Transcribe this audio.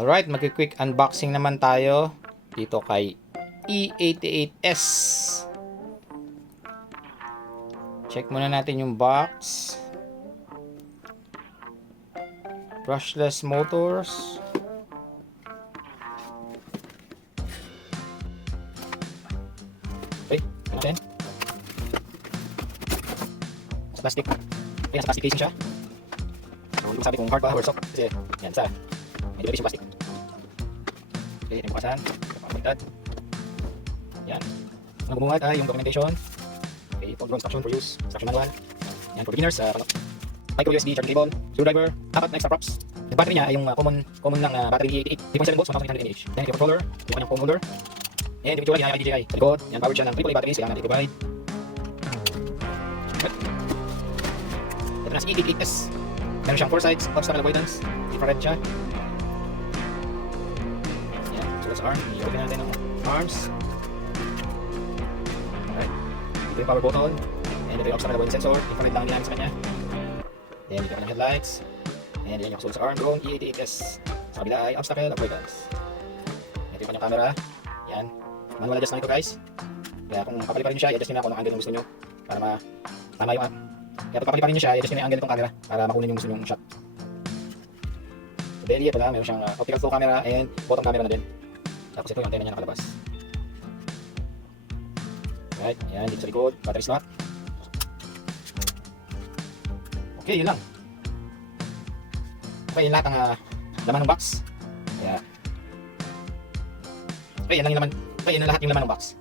Alright, mag-quick unboxing naman tayo dito kay E88S. Check muna natin yung box. Brushless motors. Okay, natin. Sa plastic. Ayan, sa plastic casing siya. So, hindi ko sabi kung hard ba or soft. Kasi, yan, sa medyo labis yung plastic. Okay, yung bukasan. Pagkakaliktad. Yan. Ang bumuhat ay yung documentation. Okay, full instruction for use. Instruction manual. Yan, for beginners. Micro USB charging cable. Screwdriver. Apat na extra props. Yung battery niya ay yung common lang battery 3.7 volts, 1800 mAh. Then yung controller. Yung kanyang phone holder. And yung itsura niya ay DJI. Sa likod. Yan, powered siya ng AAA batteries. Kailangan natin i-provide. Ito na si E88S. Meron siyang 4 sides, obstacle avoidance, infrared siya. Yan, sulat sa arm. I-open natin ang arms. Alright. Ito yung power button. And ito yung obstacle avoidance sensor. Infrared lang din sa kanya. Then ito yung kanyang headlights. And yan yung sulat sa arm. Drone E88S. Sa kabila ay obstacle avoidance. Ito yung kanyang camera. Yan. Manual adjust lang ito, guys. Kaya kung papaliparin nyo siya, i-adjust nyo na kung anong angle yung gusto nyo para tama yung kaya pag papaliparin nyo siya, i-adjust nyo na yung angle itong camera para makunin yung gusto nyo shot. So belly, ito na, meron siyang optical flow camera and bottom camera na din. Tapos ito yung antenna niya nakalabas. Right, yan, dito sa likod, battery slot. Okay, yun lang. Okay, yun lahat ang laman ng box. Kaya, okay, yan lang yung laman. Okay, yun na lahat yung laman ng box.